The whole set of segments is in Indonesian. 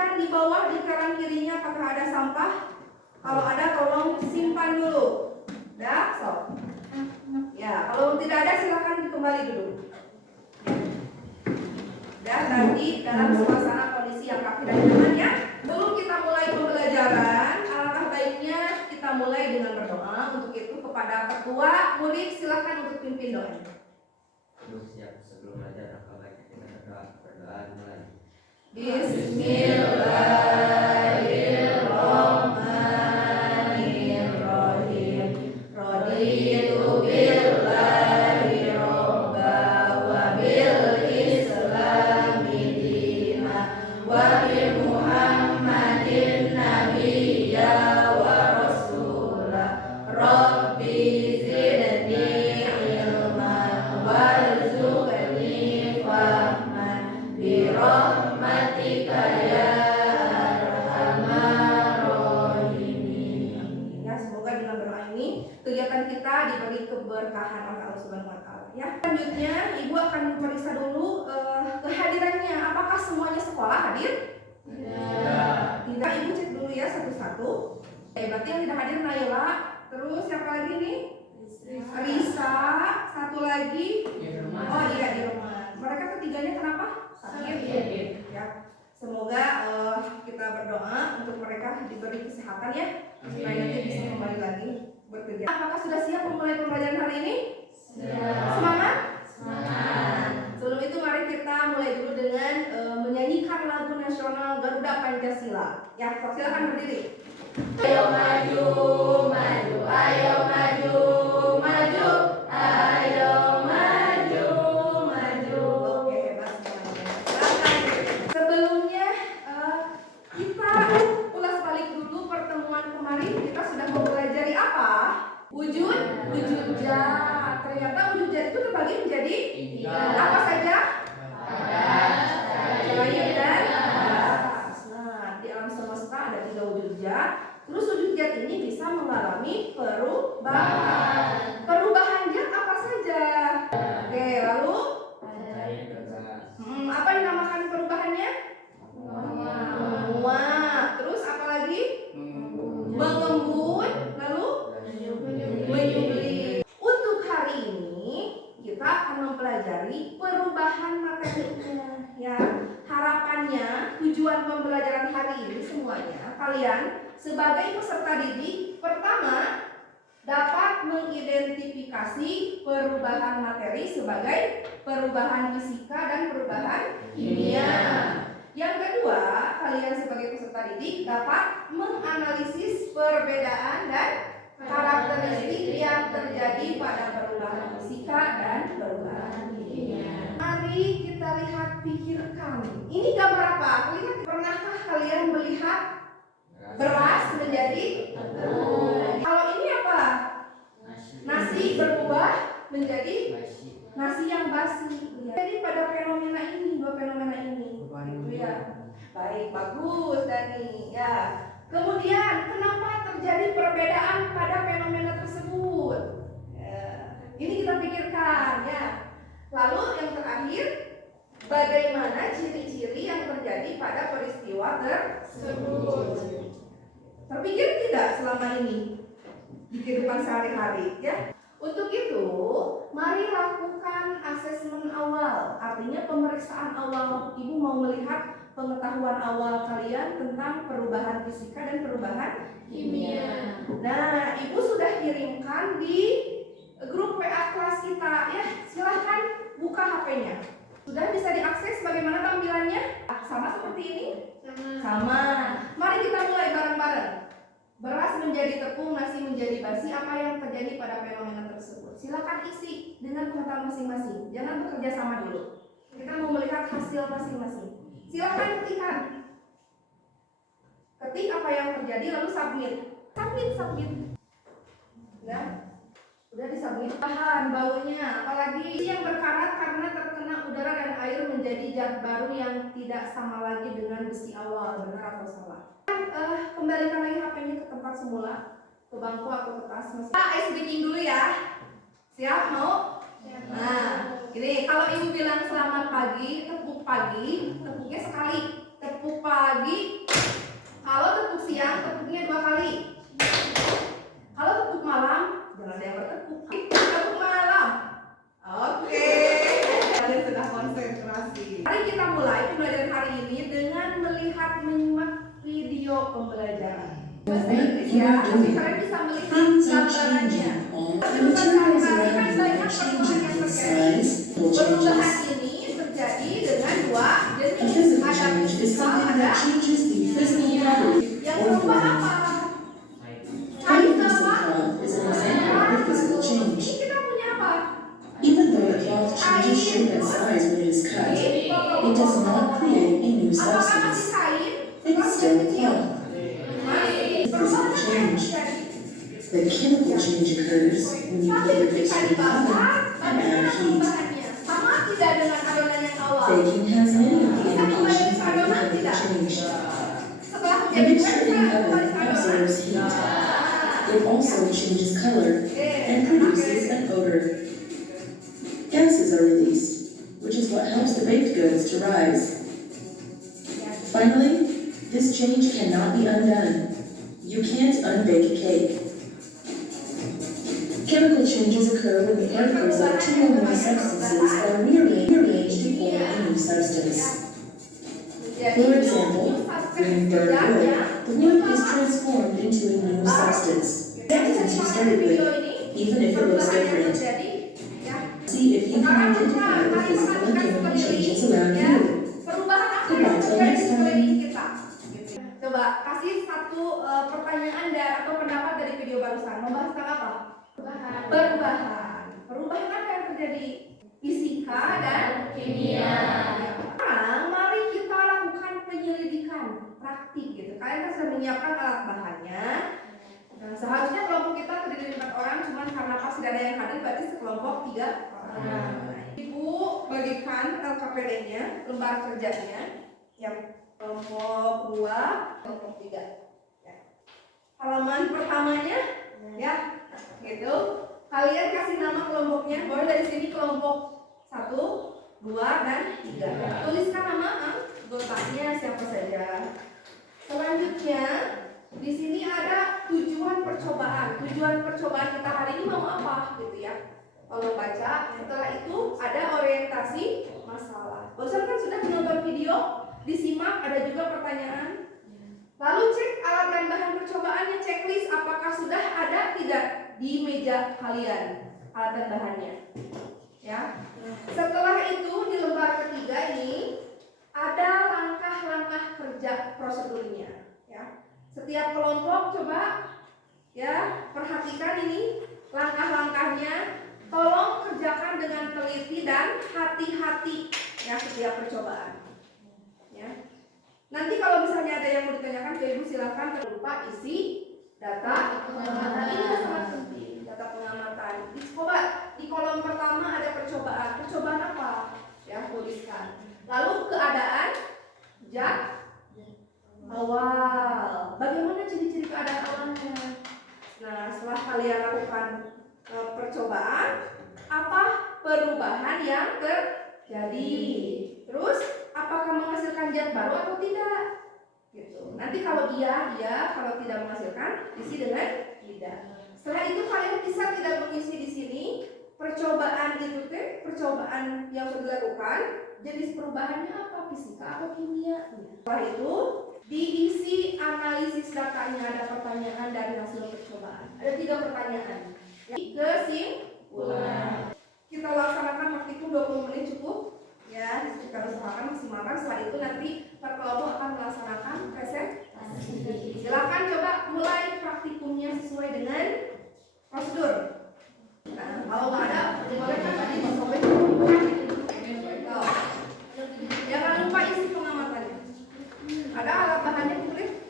perhatikan di bawah di kanan kirinya apakah ada sampah. Kalau ada tolong simpan dulu. Dah, stop. Ya, kalau tidak ada silakan kembali dulu. Dan nanti dalam suasana kondisi yang rapi dan nyaman ya. Sebelum kita mulai pembelajaran, alangkah baiknya kita mulai dengan berdoa. Untuk itu kepada ketua murid silakan untuk pimpin doanya. Siap, sebelum belajar alangkah baiknya kita berdoa mulai. Bismillahirrahmanirrahim. Raditu billahi robba wa bil islami dina wa bi Muhammadin nabiyya wa rasula. Rabbi zidni ilman warzuqni fahman bi rahmatika ya arhamar rahimin. Ya, semoga dengan doa ini kegiatan kita diberi keberkahan oleh Allah Subhanahu wa taala ya. Selanjutnya Ibu akan periksa dulu kehadirannya. Apakah semuanya sekolah hadir? Tidak. Ibu cek dulu ya satu-satu. Berarti yang tidak hadir Naila, terus siapa lagi nih? Risa, satu lagi. Oh iya, Irma. Mereka ketiganya kenapa? Sakit. Ya. Semoga kita berdoa untuk mereka diberi kesehatan ya, supaya nanti bisa kembali lagi bekerja. Apakah sudah siap memulai pembelajaran hari ini? Semangat? Semangat. Sebelum itu mari kita mulai dulu dengan menyanyikan lagu nasional Garuda Pancasila. Ya, silakan berdiri. Ayo maju, maju, ayo maju, maju, ayo maju, maju. Oke, hebat semuanya. Silakan. Sebelumnya kita ulas balik dulu pertemuan kemarin. Kita sudah mempelajari apa? Wujud ja. Ternyata wujud ja itu terbagi menjadi apa saja? Cair dan gas. Nah, di alam semesta ada 3 wujud ja. Terus wujud zat ini bisa mengalami perubahan. Perubahan zat apa saja? Oke, lalu apa dinamakan perubahannya? Menguap. Terus apa lagi? Mengembun. Lalu menyublim. Untuk hari ini kita akan mempelajari perubahan materinya. Ya, harapannya tujuan pembelajaran hari ini semuanya kalian sebagai peserta didik pertama dapat mengidentifikasi perubahan materi sebagai perubahan fisika dan perubahan kimia. Yang kedua, kalian sebagai peserta didik dapat menganalisis perbedaan dan karakteristik yang terjadi pada perubahan fisika dan perubahan kimia. Mari kita lihat, pikirkan. Ini gambar apa? Pernahkah kalian melihat beras menjadi tepung? Kalau ini apa? Nasi berubah menjadi nasi yang basi. Jadi pada fenomena ini, 2 fenomena ini. Gitu ya. Baik, bagus Dani. Ya. Kemudian kenapa terjadi perbedaan pada fenomena tersebut? Ya. Ini kita pikirkan ya. Lalu yang terakhir, bagaimana ciri-ciri yang terjadi pada peristiwa tersebut? Terpikir tidak selama ini di kehidupan sehari-hari ya? Untuk itu, mari lakukan asesmen awal, artinya pemeriksaan awal. Ibu mau melihat pengetahuan awal kalian tentang perubahan fisika dan perubahan kimia. Nah, Ibu sudah kirimkan di grup WA kelas kita ya. Silahkan buka HP-nya. Sudah bisa diakses bagaimana tampilannya? Sama seperti ini? Sama. Mari kita mulai bareng-bareng. Beras menjadi tepung, nasi menjadi basi. Apa yang terjadi pada fenomena tersebut? Silakan isi dengan pengetahuan masing-masing. Jangan bekerja sama dulu. Kita mau melihat hasil masing-masing. Silakan ketikkan. Ketik apa yang terjadi lalu submit. Submit. Ya. Udah disubmit. Bahan baunya, apalagi yang berkarat karena terkena udara dan air menjadi zat baru yang tidak sama lagi dengan besi awal. Benar atau salah? Kembalikan lagi HP-nya ke tempat semula, ke bangku atau ke tas. Ice breaking dulu ya. Siap? Mau? Nah, gini, kalau ibu bilang selamat pagi, tepuk pagi, tepuknya sekali. tepuk pagi. Kalau tepuk siang, tepuknya 2 kali. Kalau tepuk malam, jangan ada yang bertepuk. Tepuk malam. Oke. Kalian sudah konsentrasi. Mari kita mulai pembelajaran hari ini dengan menyimak video pembelajaran. Bahasa Inggris ya, tapi kalian bisa melihat gambarannya. Perhatikan banyak perubahan yang terjadi. Perubahan ini terjadi dengan 2 jenis. Ada fisikal, ada kimia. Yang berubah apa? Kain apa? Ini kita punya apa? Even though the cloth changes shape and size when it is cut, it does not create a new Apakah masih substance. kain? It's still cloth. Masih. Perubahan apa yang terjadi? The chemical change occurs when you Tapi put the ketika mixture together dibakar, and bagaimana add heat. perubahannya? Sama tidak dengan adonan yang awal? Baking has many of the Bisa kembali indications ke of adonan chemical tidak? change. Setelah The menjadi kue, mixture in bisa the kembali oven ke adonan? absorbs heat. It also changes color and produces an odor. Gases are released, which is what helps the baked goods to rise. Finally, this change cannot be undone. You can't unbake a cake. Chemical changes occur when the particles of two or more substances are rearranged to form a new substance. For example, when you burn wood, the wood is transformed into a new substance. Since you started with, even if it looks different, see if you can identify the physical and chemical changes around you. Perubahan apa Goodbye yang till terjadi next di time. sekeliling kita? Coba kasih satu pertanyaan atau pendapat dari video barusan. Membahas tentang apa? Perubahan. Perubahan apa yang terjadi? Fisika dan kimia. Sekarang mari kita lakukan penyelidikan praktik gitu. Kalian kan sudah menyiapkan alat bahannya. Nah, seharusnya kelompok kita terdiri dari 4 orang, cuman karena pas sudah ada yang hadir berarti sekelompok 3 orang. Ibu bagikan LKPD-nya, lembar kerjanya, yang kelompok 2, kelompok 3. Ya. Halaman pertamanya, ya, gitu. Kalian kasih nama kelompoknya, boleh dari sini kelompok 1, 2, dan 3. Tuliskan nama anggotanya siapa saja. Selanjutnya di sini ada tujuan percobaan. Tujuan percobaan kita hari ini mau apa gitu ya. Tolong baca. Setelah itu ada orientasi masalah. Bosan kan sudah menonton video, disimak, ada juga pertanyaan. Lalu cek alat dan bahan percobaannya, checklist apakah sudah ada tidak di meja kalian alat dan bahannya. Ya. Setelah itu di lembar ketiga ini ada langkah-langkah kerja prosedurnya. Ya. Setiap kelompok coba ya perhatikan ini langkah-langkahnya. Tolong kerjakan dengan teliti dan hati-hati ya setiap percobaan. Ya. Nanti kalau misalnya ada yang mau ditanyakan ke Ibu silakan, jangan lupa isi data pengamatan. Ini sangat penting, data pengamatan. Coba di kolom pertama ada percobaan. Percobaan apa? Ya, tuliskan. Lalu keadaan sejak awal. Bagaimana ciri-ciri keadaan awalnya? Nah, setelah kalian lakukan percobaan, apa perubahan yang terjadi? Terus apakah menghasilkan zat baru atau tidak? Gitu. Nanti kalau iya, kalau tidak menghasilkan, isi dengan tidak. Setelah itu kalian bisa tidak mengisi di sini percobaan itu percobaan yang sudah dilakukan, jenis perubahannya apa? Fisika atau kimia? Setelah itu diisi analisis datanya, ada pertanyaan dari hasil percobaan. Ada 3 pertanyaan. Kesimpulan. Kita laksanakan praktikum 20 menit cukup. Ya, kita usahakan maksimalkan. Setelah itu nanti per kelompok akan melaksanakan presentasi. Silakan coba mulai praktikumnya sesuai dengan prosedur. Nah, kalau nggak ada, boleh kan tadi bersobek. Jangan lupa isi pengamatannya. Ada alat bahannya kulit.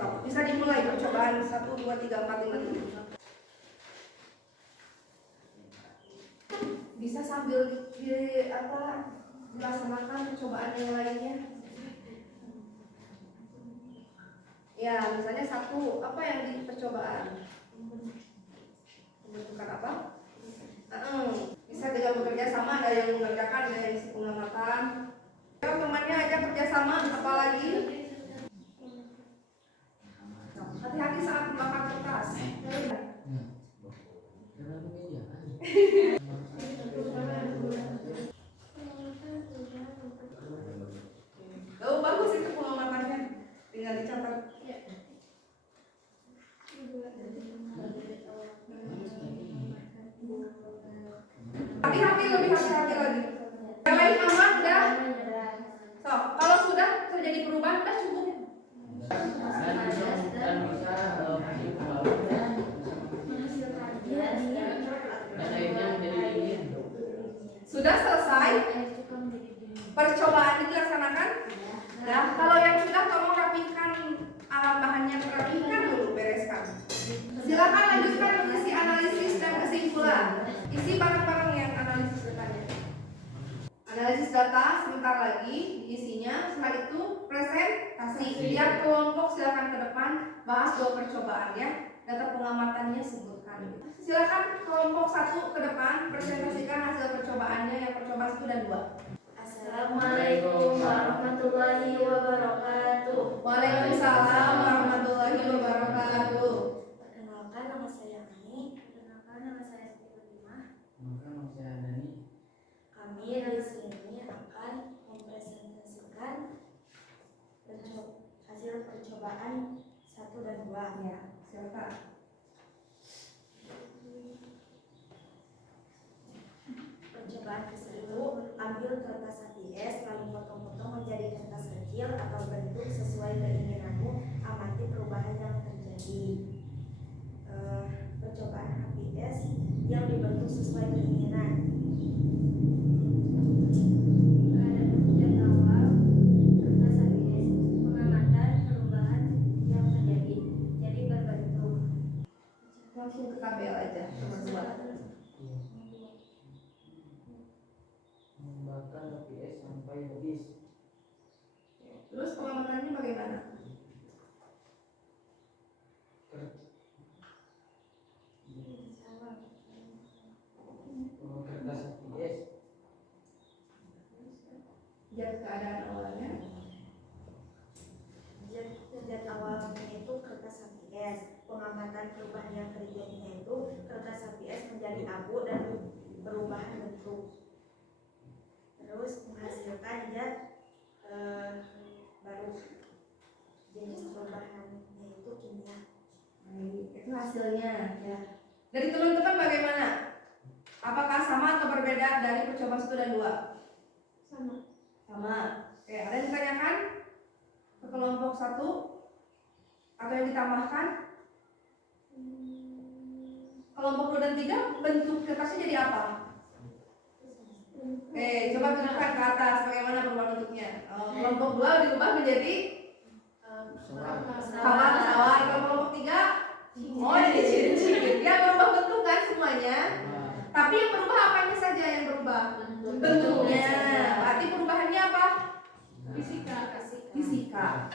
So, bisa dimulai percobaan 1, 2, 3, 4, 5, 6. Bisa sambil dilaksanakan percobaan yang lainnya. Ya, misalnya 1, apa yang di percobaan? Pembentukan apa? Bisa dengan bekerja sama, ada yang mengerjakan, ada yang isi pengamatan. Temannya aja kerja sama, apalagi Hati-hati saat membakar kertas. Oh, bagus itu pengamatannya. Tinggal dicatat. Hati-hati, lebih hati-hati lagi. Yang lain aman udah. So, kalau sudah terjadi perubahan udah cukup. Sudah selesai percobaan ini dilaksanakan. Nah, kalau yang sudah tolong rapihkan alat bahannya, rapihkan dulu, bereskan. Silakan lanjutkan mengisi analisis dan kesimpulan. Isi barang-barang yang analisis datanya. Analisis data sebentar lagi diisinya. Setelah itu presentasi. Tiap kelompok silakan ke depan bahas 2 percobaan ya. Data pengamatannya sebutkan. Silakan kelompok 1 ke depan presentasikan hasil percobaannya yang percobaan 1 dan 2. Assalamualaikum warahmatullahi wabarakatuh. Waalaikumsalam warahmatullahi wabarakatuh. Perkenalkan, nama saya Ani. Perkenalkan, nama saya Siti Fatimah. Nama saya Dani. Kami di sini akan mempresentasikan hasil percobaan 1 dan 2. Ya, silakan. Percobaan ke-1, ambil kertas HPS lalu potong-potong menjadi kertas kecil atau bentuk sesuai keinginanmu. Amati perubahan yang terjadi. Percobaan HPS yang dibentuk sesuai keinginan. Pada tujuan awal kertas HPS, pengamatan perubahan yang terjadi jadi berbentuk. Langsung ke tabel aja, teman-teman. Membakar HPS sampai habis. Terus pengamatannya bagaimana? Kertas HPS. Lihat keadaan awalnya. Sejak awalnya itu kertas HPS, pengamatan perubahan yang terjadinya itu kertas HPS menjadi abu dan perubahan bentuk. Terus menghasilkan zat baru. Jenis perubahannya itu kimia. Itu hasilnya. Ya. Dari teman-teman bagaimana? Apakah sama atau berbeda dari percobaan 1 dan 2? Sama. Sama. Oke, ada yang ditanyakan ke kelompok 1 atau yang ditambahkan? Kelompok 2 dan 3 bentuk kertasnya jadi apa? Oke, coba tunjukkan ke atas bagaimana perubahan bentuknya. Kelompok 2 diubah menjadi pesawat. Kalau kelompok 3 jadi cincin. Dia berubah bentuk kan semuanya. Tapi yang berubah apanya saja yang berubah? Bentuknya. Berarti perubahannya apa? Fisika.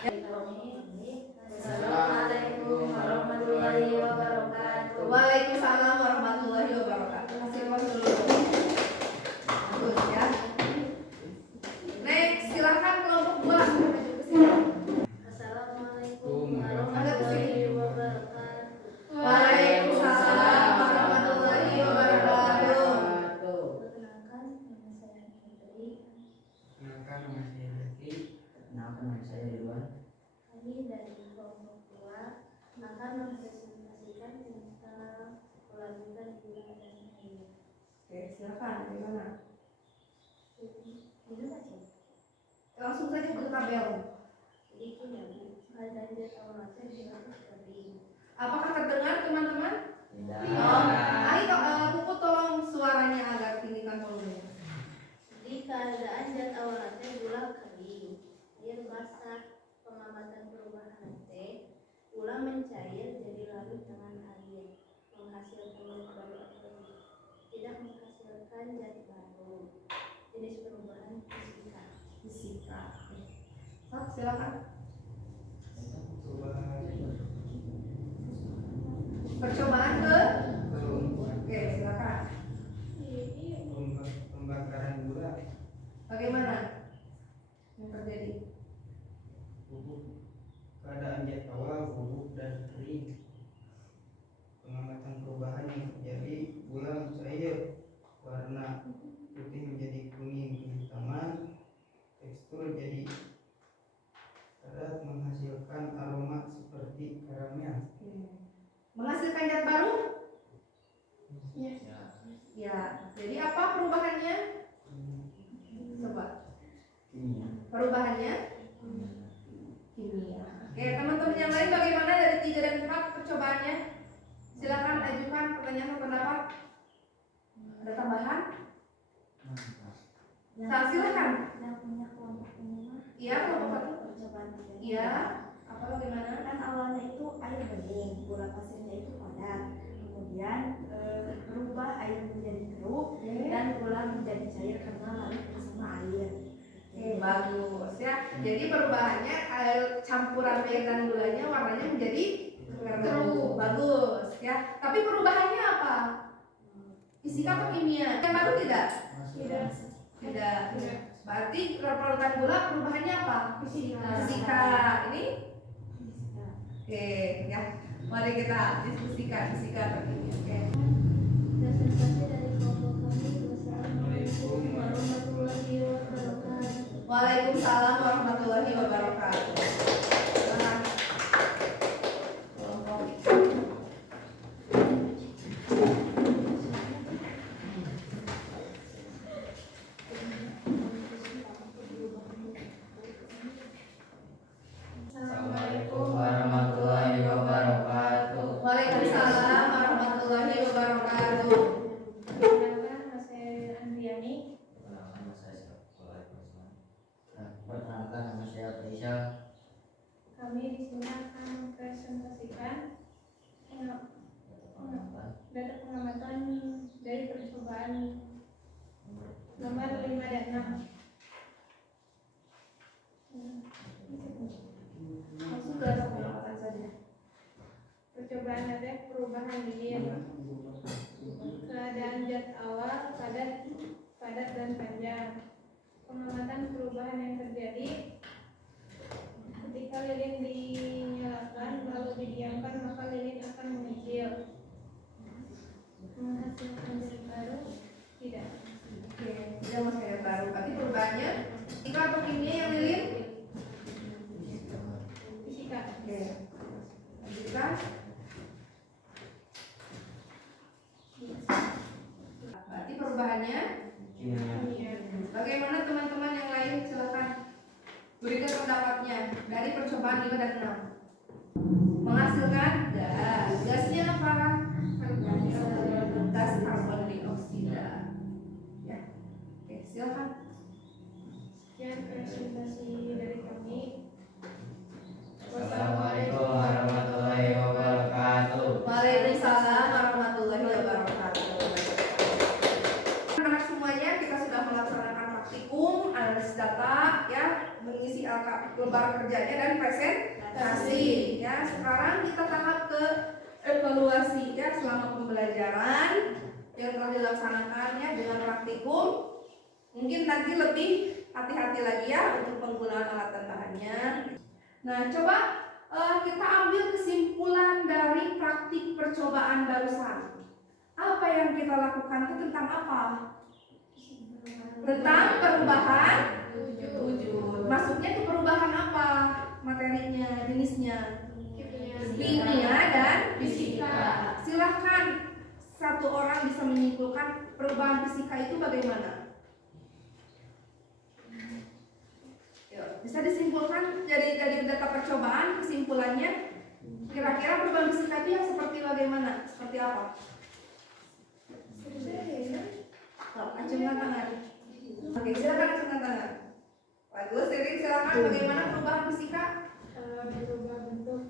Assalamualaikum warahmatullahi wabarakatuh. Waalaikumsalam warahmatullahi wabarakatuh. Kasih pos dulu. Bagus ya. Next, silakan kelompok 2 maju ke sini. Assalamualaikum warahmatullahi wabarakatuh. Waalaikumsalam warahmatullahi wabarakatuh. Perkenalkan, nama saya Hendri. Perkenalkan, nama saya Rifki. Perkenalkan, nama saya Ridwan. Kami dari kelompok 2 akan mempresentasikan tentang kelanjutan gula dan air. Oke, silakan. Bagaimana? Ini aja. Langsung saja ke tabel. Jadi gini ya, Bu. Ada zat aromatik dengan kering. Apakah terdengar teman-teman? Tidak. Ayo, Puput tolong suaranya agar tinggikan volumenya. Di keadaan zat aromatik gula kering, air basah, pengamatan perubahan T, gula mencair jadi larut dengan air, menghasilkan zat baru atau tidak menghasilkan zat baru. Jenis perubahan fisika. Sok, silakan. Percobaan ke? Oke, silakan. Pembakaran gula. Bagaimana yang terjadi? Bubuk. Keadaan zat awal bubuk dan kering. menghasilkan zat baru? Ya. Ya. Jadi apa perubahannya? Coba. Perubahannya? Kimia. Oke, teman-teman yang lain bagaimana dari 3 dan 4 percobaannya? Silakan ajukan pertanyaan atau pendapat. Ada tambahan? Silakan. Yang punya kelompok ini mah Iya, kelompok satu. percobaan tiga. Iya. Apa bagaimana? Kan awalnya itu air bening, gula pasirnya itu padat. Kemudian berubah air menjadi keruh dan gula menjadi cair karena larut bersama air. Oke, bagus ya. Jadi perubahannya campuran air dan gulanya warnanya menjadi keruh. Bagus ya. Tapi perubahannya apa? Fisika atau kimia? Yang baru tidak? Tidak. Berarti perubahan gula perubahannya apa? Fisika. Ini? Oke, ya. Mari kita diskusikan fisika atau kimia. Oke. Presentasi dari kelompok kami. Wassalamualaikum warahmatullahi wabarakatuh. Waalaikumsalam warahmatullahi wabarakatuh. Nah, kelompok. Assalamualaikum warahmatullahi wabarakatuh. Waalaikumsalam warahmatullahi wabarakatuh. Perkenalkan, saya Andriani. Nama saya Waalaikumsalam. Perkenalkan, nama saya Faisal. Kami di sini akan mempresentasikan data pengamatan dari percobaan nomor 5 dan 6. Langsung ke data pengamatan saja. Percobaan ada perubahan lilin, keadaan zat awal, padat dan panjang. Pengamatan perubahan yang terjadi ketika lilin dinyalakan lalu didiamkan, maka lilin akan mengecil. Menghasilkan zat baru tidak. Oke, tidak mau saya baru. Berarti perubahannya fisika atau kimia yang lilin? Fisika. Oke. Lanjutkan. Berarti perubahannya Kimia. bagaimana teman-teman yang lain? Silakan berikan pendapatnya dari percobaan 5 dan 6. Menghasilkan gas. Gasnya apa? Gas karbon dioksida. Ya. Oke, silakan. Sekian presentasi dari kami. Assalamualaikum warahmatullahi wabarakatuh. Waalaikumsalam warahmatullahi wabarakatuh. Anak semuanya, kita sudah melaksanakan praktikum, analisis data, ya, mengisi lembar kerjanya dan presentasi. Ya, sekarang kita tahap ke evaluasi, ya, selama pembelajaran yang telah dilaksanakan, ya, dengan praktikum. Mungkin nanti lebih hati-hati lagi ya untuk penggunaan alat dan bahannya. Nah, coba kita ambil kesimpulan dari praktik percobaan barusan. Apa yang kita lakukan itu tentang apa? Tentang perubahan wujud. Masuknya ke perubahan apa? Materinya, jenisnya? Kimia dan fisika. Silahkan satu orang bisa menyimpulkan perubahan fisika itu bagaimana? Bisa disimpulkan dari data percobaan, kesimpulannya kira-kira perubahan fisika itu yang seperti bagaimana? Seperti apa? Acungkan tangan. Oke, silakan acungkan tangan. Bagus, jadi silakan bagaimana perubahan fisika? Berubah bentuk.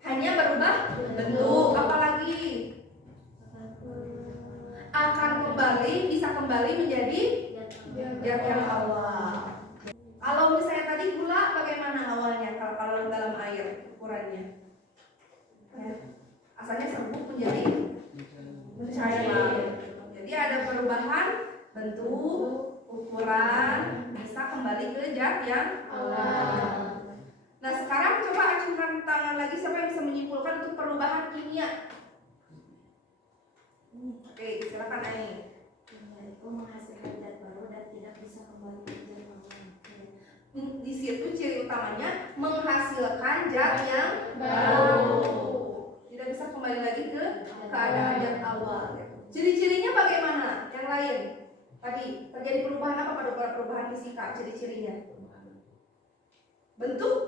Hanya berubah bentuk, apalagi akan kembali, bisa kembali menjadi zat yang awal. Kalau misalnya tadi gula bagaimana awalnya kalau dalam air ukurannya? Ya. Asalnya serbuk menjadi cair. Jadi ada perubahan bentuk, ukuran, bisa kembali ke zat yang awal. Nah, sekarang coba acungkan tangan lagi siapa yang bisa menyimpulkan untuk perubahan kimia. Oke, silakan Ani. Kimia itu menghasilkan zat baru dan tidak bisa kembali ke zat awal. Di situ ciri utamanya menghasilkan zat yang baru. Tidak bisa kembali lagi ke keadaan yang awal. Ciri-cirinya bagaimana? Yang lain tadi terjadi perubahan apa pada perubahan fisika? Ciri-cirinya bentuk.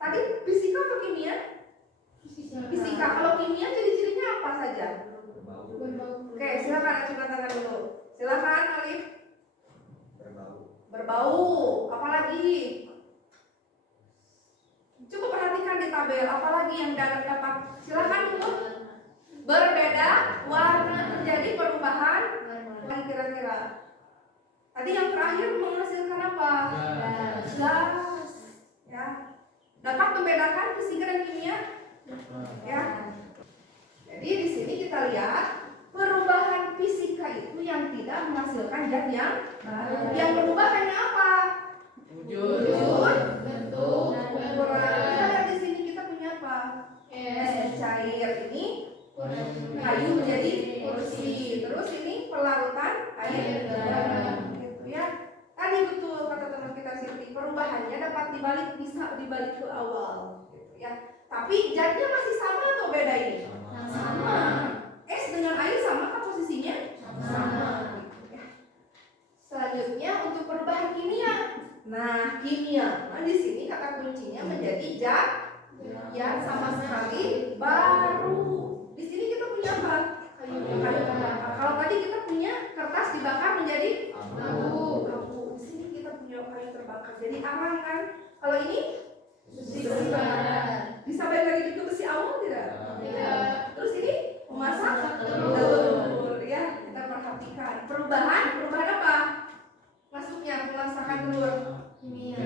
Tadi fisika atau kimia? Fisika. Kalau kimia ciri-cirinya apa saja? Oke, silakan acungkan tangan dulu. Silakan Alif. Berbau. Apalagi? Coba perhatikan di tabel. Apalagi yang dapat? Silakan dulu. Berbeda warna, terjadi perubahan. Kira-kira. Tadi yang terakhir menghasilkan apa? Gas. Ya. Dapat membedakan fisika dan kimia? Ya. Jadi di sini kita lihat perubahan fisika itu yang tidak menghasilkan zat yang baru. Yang berubah hanya apa? Wujud, bentuk, ukuran. Kita lihat di sini kita punya apa? Es cair. Ini kayu menjadi kursi. Terus ini pelarutan air garam. Gitu ya. Tadi betul kata teman kita Siti, perubahannya dapat bisa dibalik ke awal. Gitu ya. Tapi zatnya masih sama atau beda ini? Sama. Es dengan air sama kan posisinya? Sama. Selanjutnya untuk perubahan kimia. Nah, kimia. Nah, di sini kata kuncinya menjadi zat yang sama sekali baru. Di sini kita punya apa? Kayu bakar. Kalau tadi kita punya kertas dibakar menjadi abu. Di sini kita punya kayu terbakar jadi arang kan? Kalau ini besi bara. Bisa balik lagi ke besi awal tidak? Tidak. Terus ini memasak telur. Ya, kita perhatikan perubahan apa? Masuknya pemasakan telur. Kimia.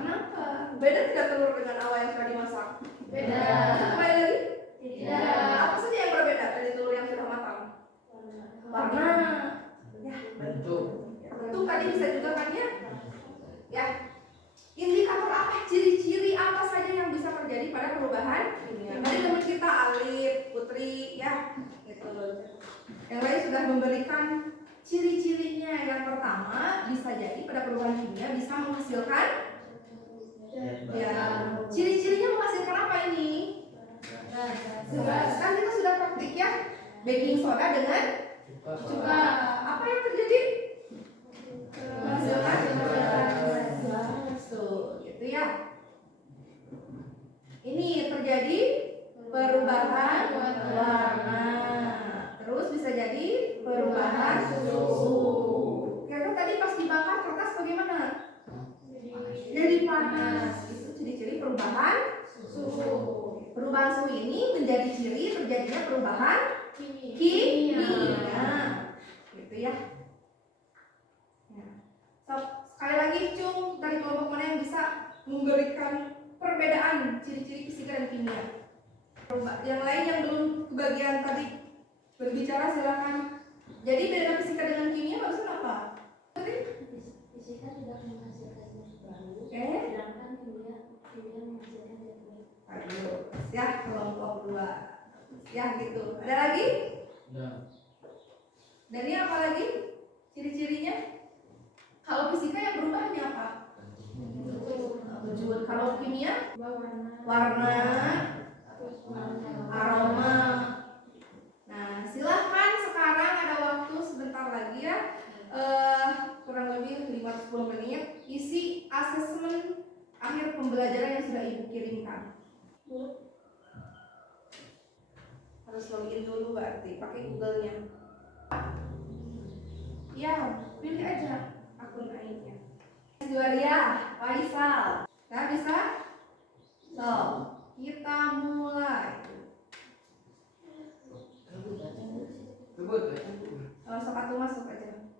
Kenapa? Beda tidak telur dengan awal yang sudah dimasak? Beda. Kembali lagi? Tidak. Apa saja yang berbeda dari telur yang sudah matang? Warna. Ya, bentuk. Bentuk tadi bisa juga kan ya? Ya. Indikator apa? Ciri-ciri apa saja yang bisa terjadi pada perubahan kimia? Tadi teman kita Alif, Putri, ya, gitu. Yang lain sudah memberikan ciri-cirinya. Yang pertama bisa jadi pada perubahan kimia bisa menghasilkan, ya, ciri-cirinya menghasilkan apa ini? Gas. Kan kita sudah praktik ya, baking soda dengan cuka. Apa yang terjadi? Menghasilkan gitu ya. Ini terjadi perubahan warna. Terus bisa jadi perubahan suhu. Karena tadi pas dibakar kertas bagaimana? Jadi panas. Itu ciri-ciri perubahan suhu. Perubahan suhu ini menjadi ciri terjadinya perubahan kimia. Gitu ya. Sekali lagi Cung, dari kelompok mana yang bisa memberikan perbedaan ciri-ciri fisika dan kimia? Yang lain yang belum kebagian tadi berbicara silakan. Jadi beda fisika dengan kimia maksudnya apa? Fisika tidak menghasilkan zat baru, sedangkan kimia menghasilkan zat baru. Ayo, ya kelompok 2. Ya gitu. Ada lagi? Dan ini apa lagi? Ciri-cirinya? Kalau fisika yang berubah hanya apa? Wujud. Kalau kimia? Warna, aroma. Nah, silahkan sekarang ada waktu sebentar lagi ya, kurang lebih 5-10 menit, isi asesmen akhir pembelajaran yang sudah Ibu kirimkan. Harus login dulu berarti, pakai Google-nya. Ya, pilih aja akun lainnya. Juaria, Faisal. Nah, bisa? So, kita mulai. Kalau sepatu masuk aja.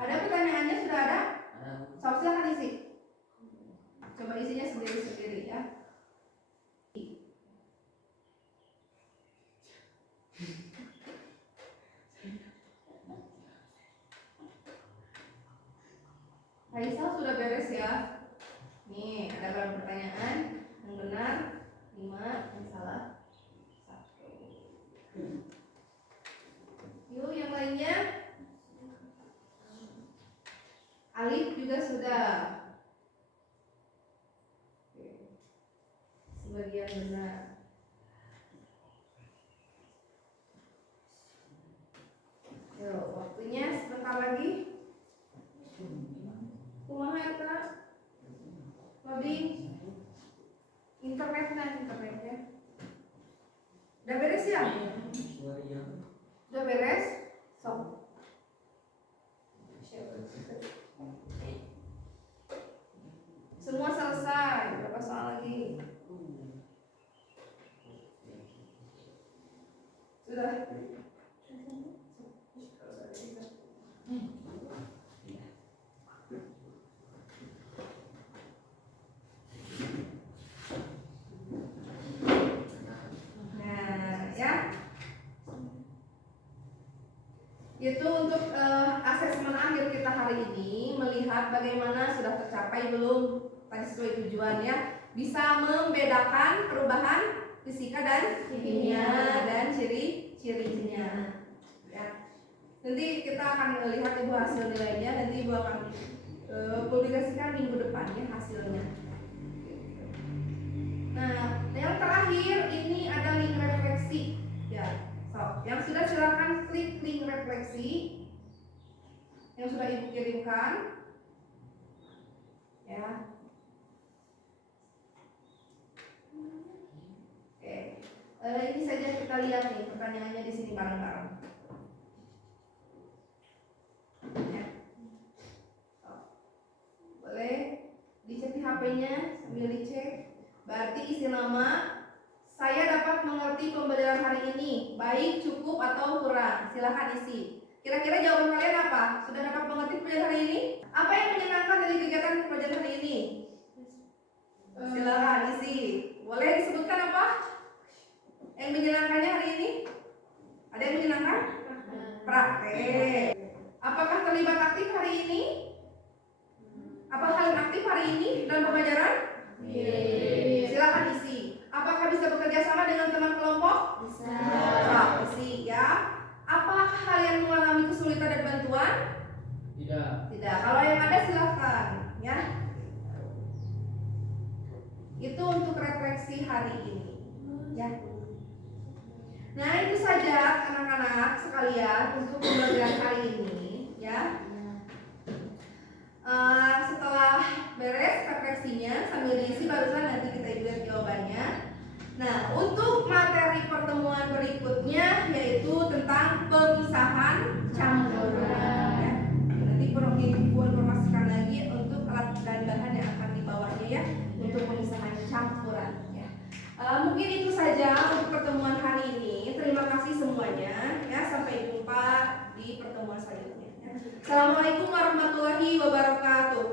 Ada pertanyaannya sudah ada? Sok silakan isi. Coba isinya sendiri-sendiri ya. Faisal sudah beres ya. Nih, ada beberapa pertanyaan. Yang benar 5, yang salah 1. Yuk, yang lainnya. Alif juga sudah. sebagian benar. Yuk, waktunya sebentar lagi. Kumaha eta? Loading internetnya. Udah beres ya? Udah beres? Sok. Semua selesai. Berapa soal lagi? Sudah. Nah, ya. Itu untuk asesmen akhir kita hari ini, melihat bagaimana sudah tercapai belum tadi sesuai tujuan ya, bisa membedakan perubahan fisika dan kimia dan ciri-cirinya ya. Nanti kita akan melihat ibu hasil nilainya, nanti ibu akan publikasikan minggu depan ya hasilnya. Nah, yang terakhir ini ada link refleksi ya. So, yang sudah silakan klik link refleksi yang sudah ibu kirimkan ya. Oke, ini saja kita lihat nih pertanyaannya di sini bareng-bareng. Ya. So, boleh dicek di HP-nya sambil dicek. Berarti isi nama, saya dapat mengerti pembelajaran hari ini, baik, cukup, atau kurang. Silahkan isi. Kira-kira jawaban kalian apa? Sudah dapat mengerti pelajaran hari ini? Apa yang menyenangkan dari kegiatan pelajaran hari ini? Silahkan isi. Boleh disebutkan apa? Yang menyenangkannya hari ini? Ada yang menyenangkan? Praktek. Apakah terlibat aktif hari ini? Apa hal yang aktif hari ini dalam pembelajaran? Silahkan isi. Apakah bisa bekerja sama dengan teman kelompok? Bisa. Isi ya. Apakah kalian mengalami kesulitan dan bantuan? Tidak. Kalau yang ada silahkan ya. Itu untuk refleksi hari ini ya. Nah, itu saja anak-anak sekalian untuk pembelajaran hari ini ya. Setelah beres refleksinya sambil diisi barusan nanti kita lihat jawabannya. Nah, untuk materi pertemuan berikutnya yaitu tentang pemisahan campuran ya. Nanti perlu informasikan lagi untuk alat dan bahan yang akan dibawanya ya untuk pemisahan campuran ya. Mungkin itu saja untuk pertemuan hari ini. Terima kasih semuanya ya, sampai jumpa di pertemuan selanjutnya ya. Assalamualaikum warahmatullahi wabarakatuh.